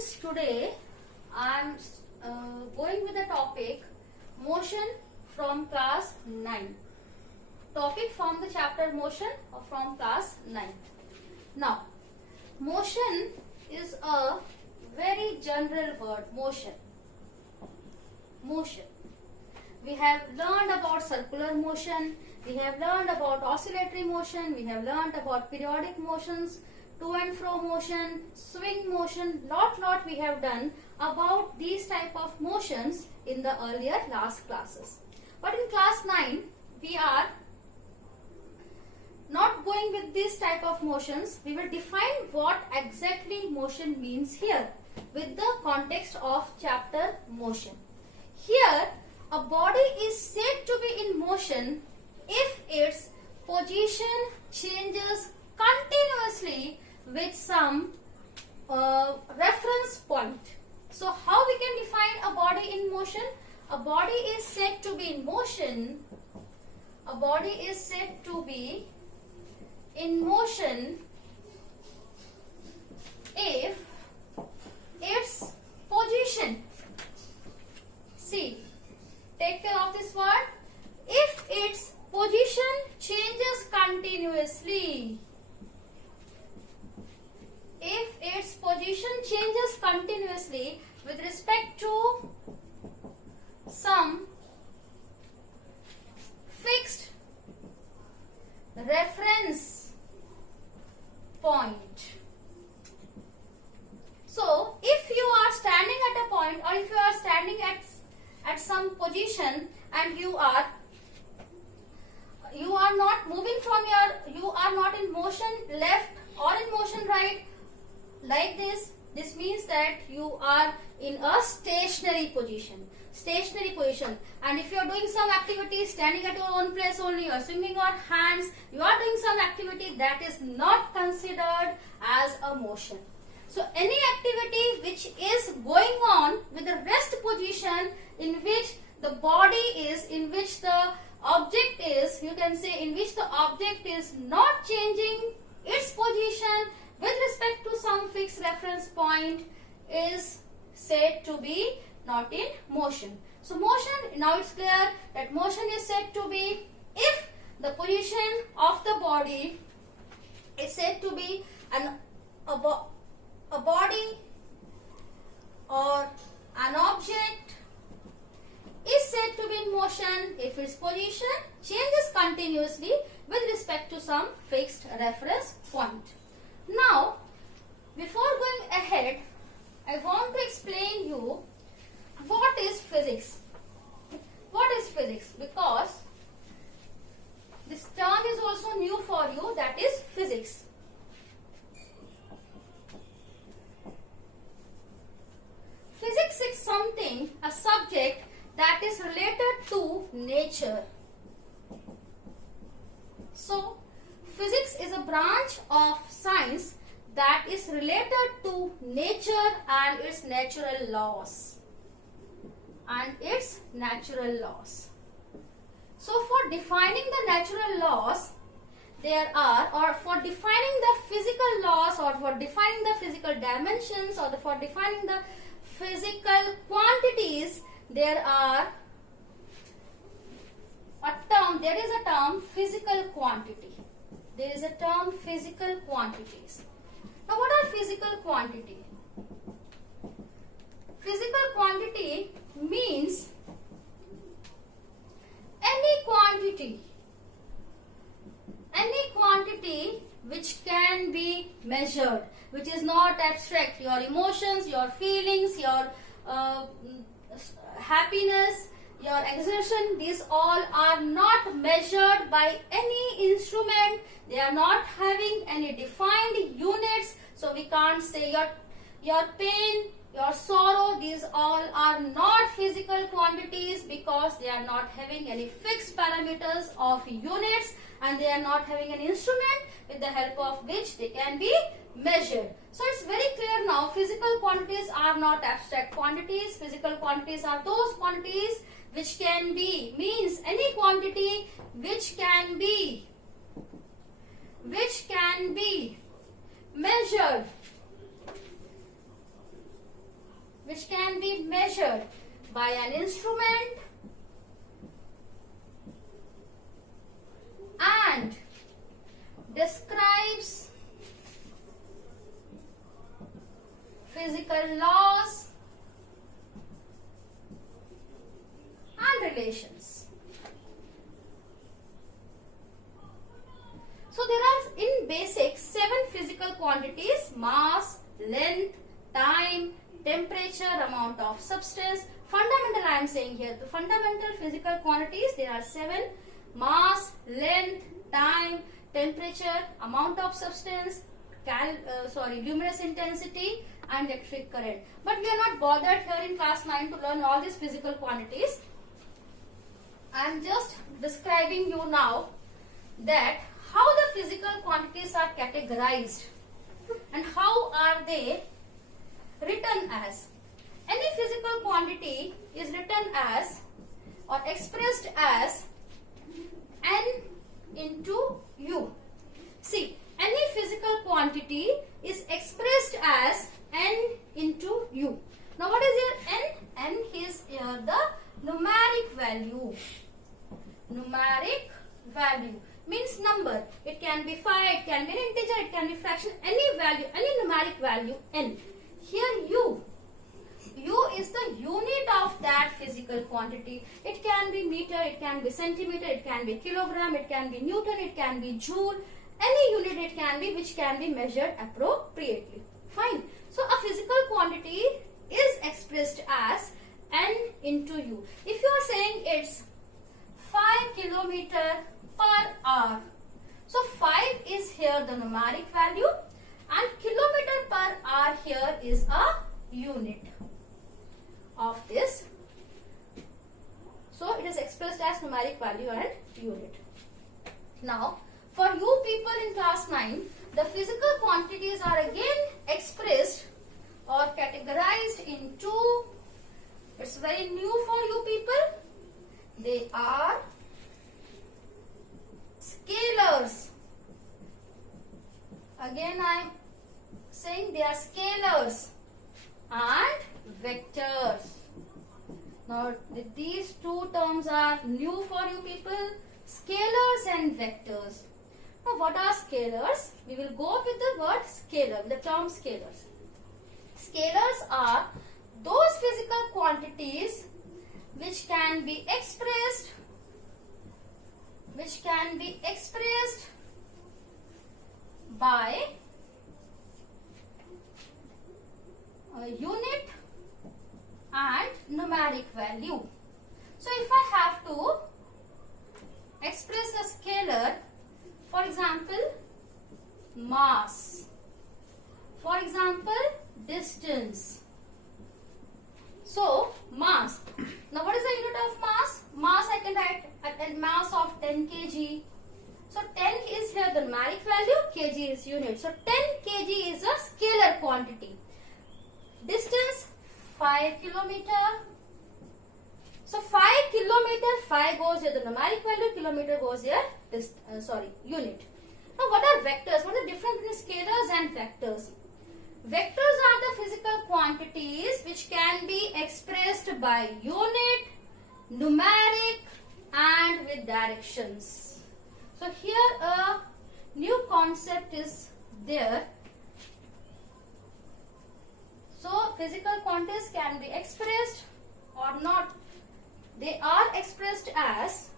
students, today I am going with the topic motion from class 9. Topic from the chapter motion from class 9. Now, motion is a very general word. Motion. We have learned about circular motion, we have learned about oscillatory motion, we have learned about periodic motions, to and fro motion, swing motion, lot we have done about these type of motions in the earlier last classes. But in class 9, we are not going with this type of motions. We will define what exactly motion means here with the context of chapter motion. Here, a body is said to be in motion if its position changes continuously with some reference point. So, how we can define a body in motion? A body is said to be in motion. A body is said to be in motion if its position, see, take care of this word, if its position changes continuously. If its position changes continuously with respect to some fixed reference point. So, if you are standing at a point or if you are standing at some position and you are not moving from you are not in motion left or in motion right like this means that you are in a stationary position. And if you are doing some activity standing at your own place only, you are swinging your hands, you are doing some activity, that is not considered as a motion. So any activity which is going on with the rest position in which the body is, in which the object is, you can say in which the object is not changing its position with respect to some fixed reference point, is said to be not in motion. So motion, now it's clear that motion is said to be if the position of the body is said to be a body or an object is said to be in motion if its position changes continuously with respect to some fixed reference point. Now, before going ahead, I want to explain you what is physics. What is physics? Because this term is also new for you, that is physics. Physics is something, a subject that is related to nature. So, physics is a branch of science that is related to nature and its natural laws. So, for defining the natural laws, for defining the physical laws, or for defining the physical dimensions, or for defining the physical quantities, there is a term physical quantity. There is a term physical quantities. Now, what are physical quantity? Physical quantity means any quantity which can be measured, which is not abstract. Your emotions, your feelings, your happiness, your exertion, these all are not measured by any instrument. They are not having any defined units. So we can't say your pain, your sorrow, these all are not physical quantities because they are not having any fixed parameters of units and they are not having an instrument with the help of which they can be measured. So it's very clear now, physical quantities are not abstract quantities. Physical quantities are those quantities which can be, means any quantity which can be measured which can be measured by an instrument and describes physical laws and relations. So there are in basic 7 physical quantities: mass, length, time, temperature, amount of substance. Fundamental I am saying here, the fundamental physical quantities, there are 7: mass, length, time, temperature, amount of substance, luminous intensity and electric current. But we are not bothered here in class 9 to learn all these physical quantities. I am just describing you now that how the physical quantities are categorized and how are they written as. Any physical quantity is written as or expressed as N into U. See, any physical quantity is expressed as N into U. Now what is here N? N is here the numeric value. Numeric value means number. It can be 5, it can be an integer, it can be fraction, any value, any numeric value N. Here U. U is the unit of that physical quantity. It can be meter, it can be centimeter, it can be kilogram, it can be Newton, it can be joule. Any unit it can be which can be measured appropriately. Fine. So a physical quantity is expressed as N into U. If you are saying it's 5 kilometer per hour. So 5 is here the numeric value and kilometer per hour here is a unit of this. So it is expressed as numeric value and unit. Now for you people in class 9, the physical quantities are again expressed or categorized into, it's very new for you people, they are scalars. Again I am saying they are scalars and vectors. Now these two terms are new for you people, scalars and vectors. Now what are scalars? We will go with the word scalar, with the term scalars. Scalars are those physical quantities which can be expressed by a unit and numeric value. So if I have to express a scalar, for example mass, for example distance. So mass. Now what is the unit of mass? Mass I can write a mass of 10 kg. So 10 is here the numeric value, kg is unit. So 10 kg is a scalar quantity. Distance 5 kilometer. So 5 kilometer, 5 goes here the numeric value, kilometer goes here unit. Now what are vectors? What is the difference between scalars and vectors? Vectors are the physical quantities which can be expressed by unit, numeric and with directions. So here a new concept is there. So physical quantities can be expressed or not. They are expressed as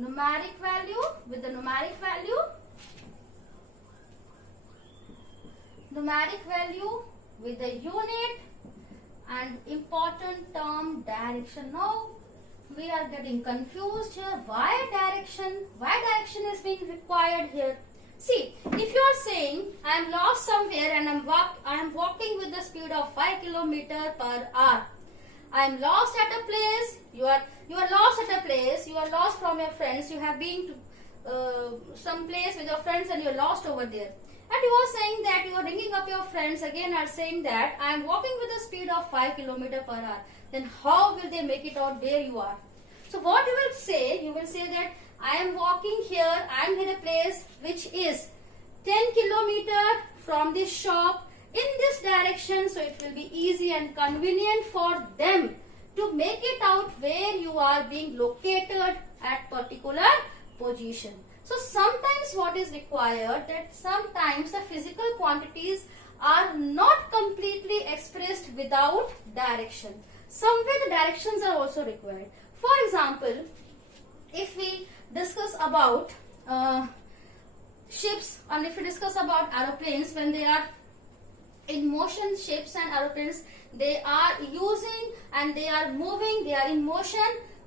numeric value with the numeric value with the unit and important term direction. Now we are getting confused here. Why direction? Why direction is being required here? See, if you are saying I am lost somewhere and I am walking with the speed of 5 km per hour. I am lost at a place. You are lost at a place. You are lost from your friends. You have been to some place with your friends and you are lost over there. And you are saying that you are ringing up your friends again are saying that I am walking with a speed of 5 km per hour. Then how will they make it out where you are? So what you will say? You will say that I am walking here. I am in a place which is 10 kilometer from this shop in this direction. So it will be easy and convenient for them to make it out where you are being located at particular position. So sometimes what is required, that sometimes the physical quantities are not completely expressed without direction. Somewhere the directions are also required. For example, if we discuss about ships, and if we discuss about aeroplanes, when they are in motion, ships and aeroplanes, they are using and they are moving, they are in motion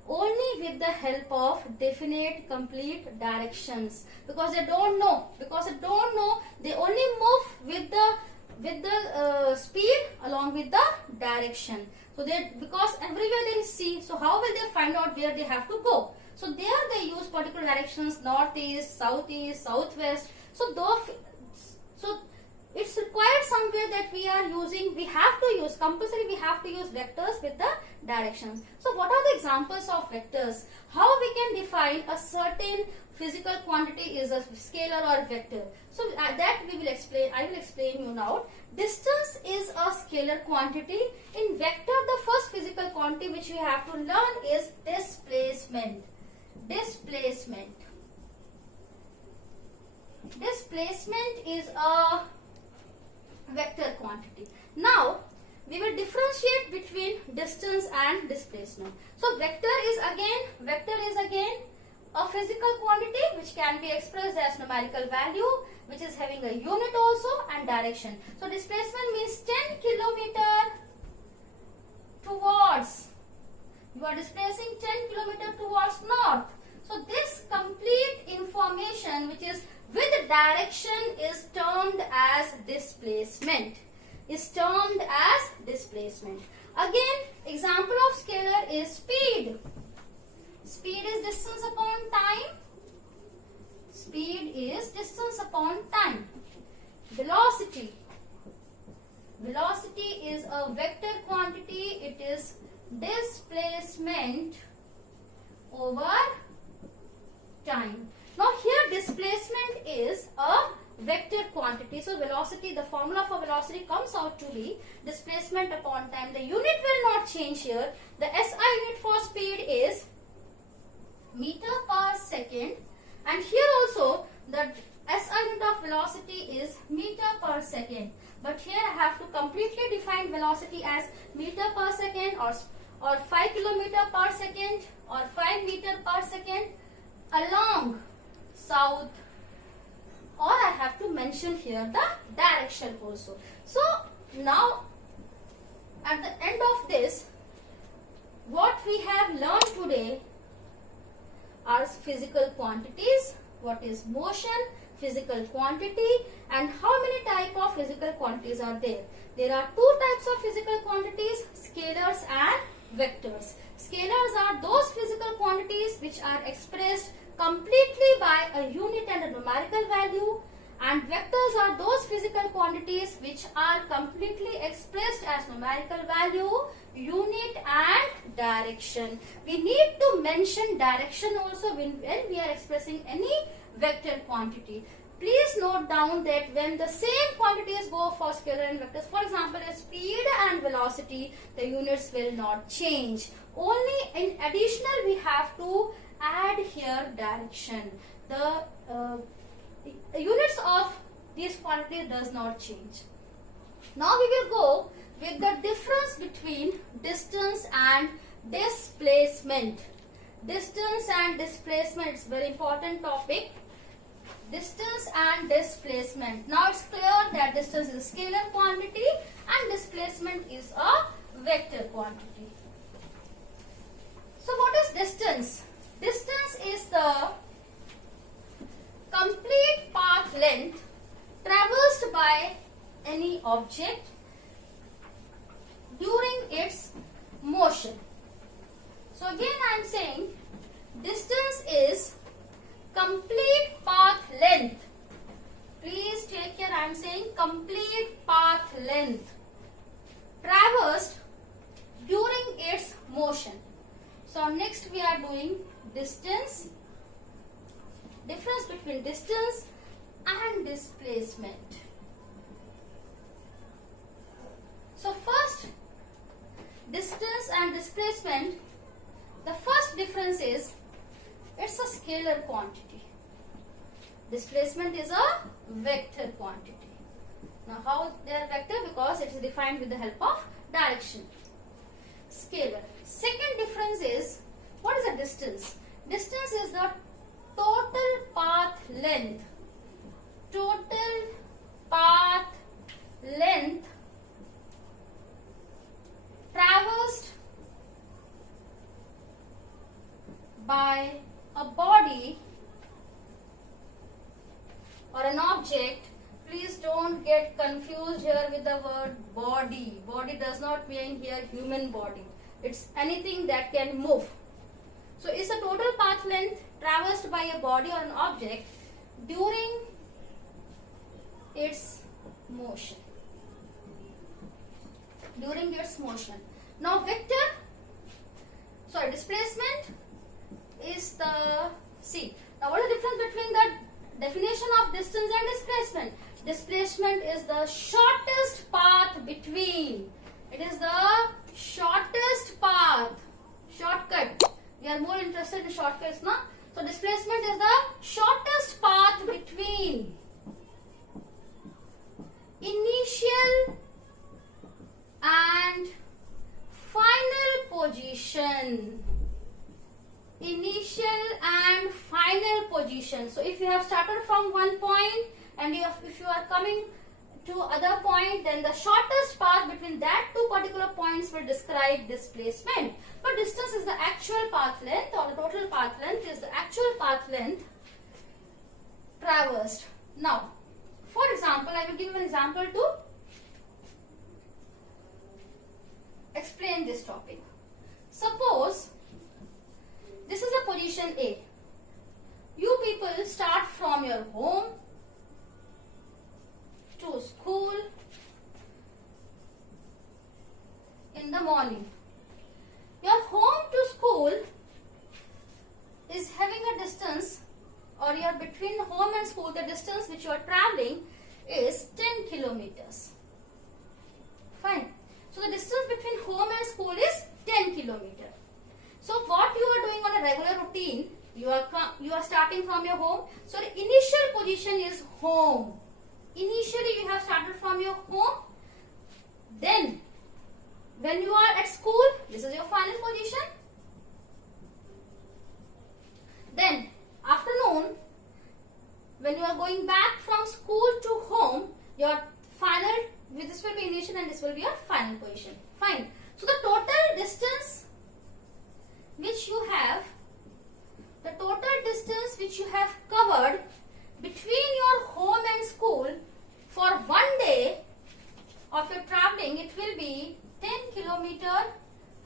only with the help of definite complete directions, because they don't know, they only move with the speed along with the direction. So they, because everywhere there is sea, so how will they find out where they have to go? So there they use particular directions, northeast, southeast, southwest. So it's required somewhere that we are using, we have to use, compulsory we have to use vectors with the directions. So what are the examples of vectors? How we can define a certain physical quantity is a scalar or vector? So that we will explain, I will explain you now. Distance is a scalar quantity. In vector, the first physical quantity which we have to learn is displacement. Displacement is a vector quantity. Now we will differentiate between distance and displacement. So vector is again a physical quantity which can be expressed as numerical value, which is having a unit also, and direction. So displacement means 10 kilometer towards, you are displacing 10 kilometer towards north. So this complete information which is with direction is termed as displacement. Again, example of scalar is speed. Speed is distance upon time. Velocity. Velocity is a vector quantity. It is displacement over time. Now here displacement is a vector quantity. So velocity, the formula for velocity comes out to be displacement upon time. The unit will not change here. The SI unit for speed is meter per second, and here also the SI unit of velocity is meter per second. But here I have to completely define velocity as meter per second or 5 kilometer per second or 5 meter per second along south, or I have to mention here the direction also. So now at the end of this, what we have learned today are physical quantities, what is motion, physical quantity, and how many type of physical quantities are there. There are two types of physical quantities, scalars and vectors. Scalars are those physical quantities which are expressed completely by a unit and a numerical value, and vectors are those physical quantities which are completely expressed as numerical value, unit and direction. We need to mention direction also when we are expressing any vector quantity. Please note down that when the same quantities go for scalar and vectors, for example speed and velocity, the units will not change. Only in additional we have to add here direction. The units of these quantities does not change. Now we will go with the difference between distance and displacement. Distance and displacement is very important topic. Distance and displacement. Now it's clear that distance is a scalar quantity and displacement is a vector quantity. So what is distance? Distance is the complete path length traversed by any object during its motion. So again I am saying distance is complete path length. Please take care, I am saying complete path length traversed during its motion. So next we are doing distance, difference between distance and displacement. So first, distance and displacement, the first difference is it's a scalar quantity. Displacement is a vector quantity. Now how they are vector? Because it is defined with the help of direction. Scalar. Second difference is, what is the distance? Distance is the total path length. Total path length traversed by a body or an object. Please don't get confused here with the word body. Body does not mean here human body. It's anything that can move. So it's a total path length traversed by a body or an object during its motion. During its motion. Now displacement is the, see, now what is the difference between the definition of distance and displacement? Displacement is the shortest path between. It is the shortest path. Shortcut. We are more interested in shortcuts, na? So displacement is the shortest path between initial and final position. Initial and final position. So if you have started from one point and if you are coming to other point, then the shortest path between that two particular points will describe displacement. But distance is the actual path length, or the total path length is the actual path length traversed. Now, for example, I will give an example to explain this topic. Suppose this is a position A. You people start from your home to school in the morning. Your home to school is having a distance, or your between home and school, the distance which you are traveling is 10 kilometers. Fine. So the distance between home and school is 10 kilometers. So what you are doing on a regular routine, you are starting from your home. So the initial position is home. Initially you have started from your home. Then when you are at school, this is your final position. Then afternoon, when you are going back from school to home, your final, this will be initial and this will be your final position. Fine. So the total distance which you have, covered between your home and school for one day of your traveling, it will be 10 kilometer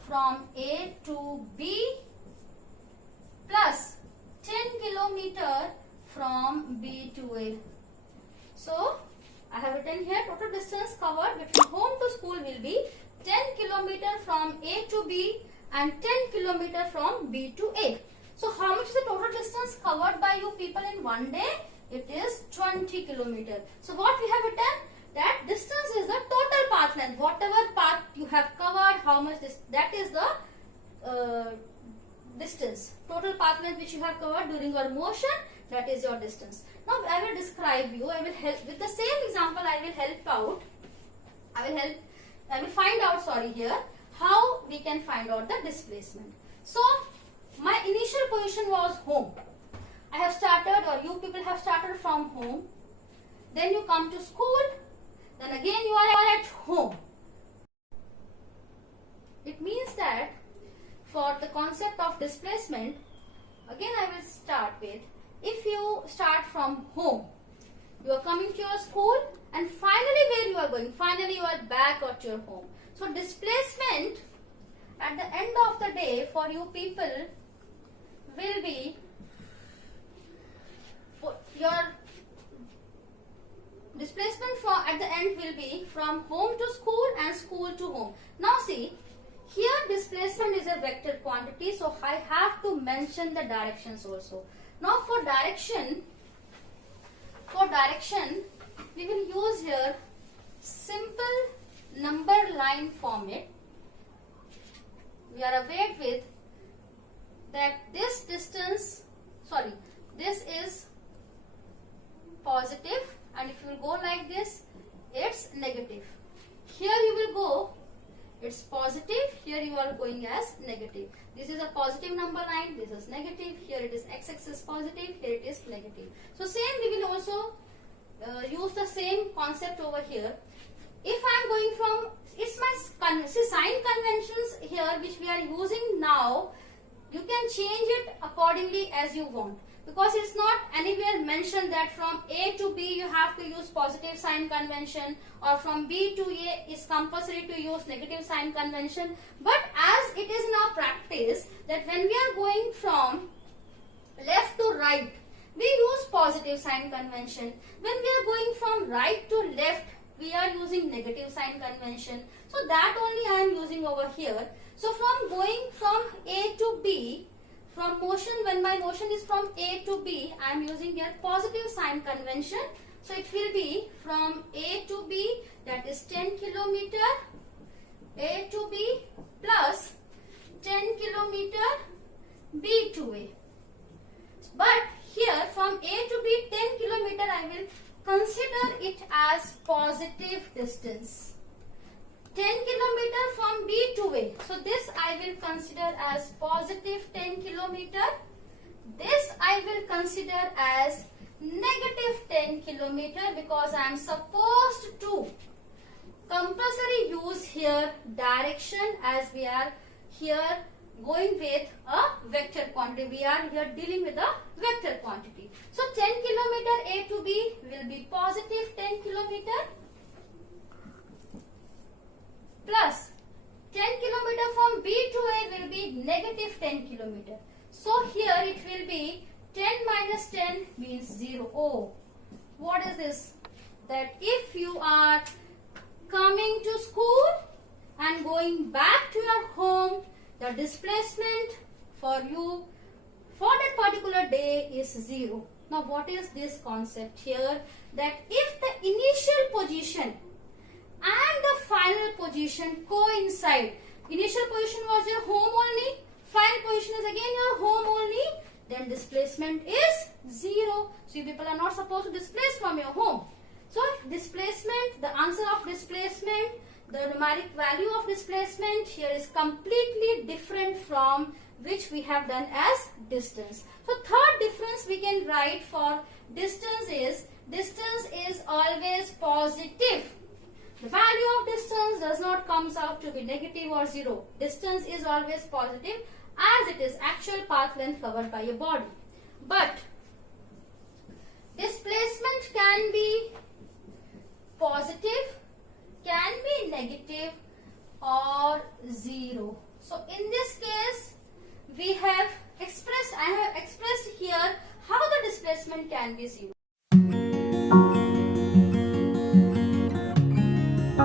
from A to B plus 10 kilometer from B to A. So I have written here total distance covered between home to school will be 10 kilometer from A to B and 10 kilometer from B to A. So how much is the total distance covered by you people in one day? It is 20 kilometer. So what we have written, that distance is the total path length. Whatever path you have covered, how much that is the distance. Total path length which you have covered during your motion, that is your distance. Now I will describe you. I will help with the same example. I will find out here how we can find out the displacement. So my initial position was home. I have started, or you people have started from home. Then you come to school. Then again you are at home. It means that for the concept of displacement, again I will start with, if you start from home, you are coming to your school, and finally where you are going? Finally you are back at your home. So displacement at the end of the day for you people will be, your displacement at the end will be from home to school and school to home. Now see, Here displacement is a vector quantity, so I have to mention the directions also. Now for direction we will use here simple number line format. We are aware with that this distance, this is positive, and if you will go like this, it's negative. Here you will go, it's positive, here you are going as negative. This is a positive number line, this is negative, here it is x-axis positive, here it is negative. So same we will also use the same concept over here. If I am going from, it's my sign conventions here which we are using now, you can change it accordingly as you want, because it's not anywhere mentioned that from A to B you have to use positive sign convention, or from B to A is compulsory to use negative sign convention. But as it is in our practice that when we are going from left to right, we use positive sign convention. When we are going from right to left, we are using negative sign convention. So that only I am using over here. So from going from A to B, from motion, when my motion is from A to B, I am using here positive sign convention. So it will be from A to B, that is 10 kilometer, A to B plus 10 kilometer B to A. But here from A to B 10 kilometer, I will consider it as positive distance. 10 kilometer from B to A. So this I will consider as positive 10 kilometer. This I will consider as negative 10 kilometer, because I am supposed to compulsory use here direction, as we are here going with a vector quantity. We are here dealing with a vector quantity. So 10 kilometer A to B will be positive 10 kilometer plus 10 kilometer from B to A will be negative 10 kilometer. So here it will be 10 minus 10 means 0. Oh, what is this? That if you are coming to school and going back to your home, the displacement for you for that particular day is 0. Now what is this concept here? That if the initial position and the final position coincide, initial position was your home only, final position is again your home only, then displacement is 0. So you people are not supposed to displace from your home. So displacement, the answer of displacement, the numeric value of displacement here is completely different from which we have done as distance. So third difference we can write for distance is always positive. The value of distance does not comes out to be negative or 0. Distance is always positive as it is actual path length covered by your body. But displacement can be positive, can be negative or 0. So in this case I have expressed here how the displacement can be 0.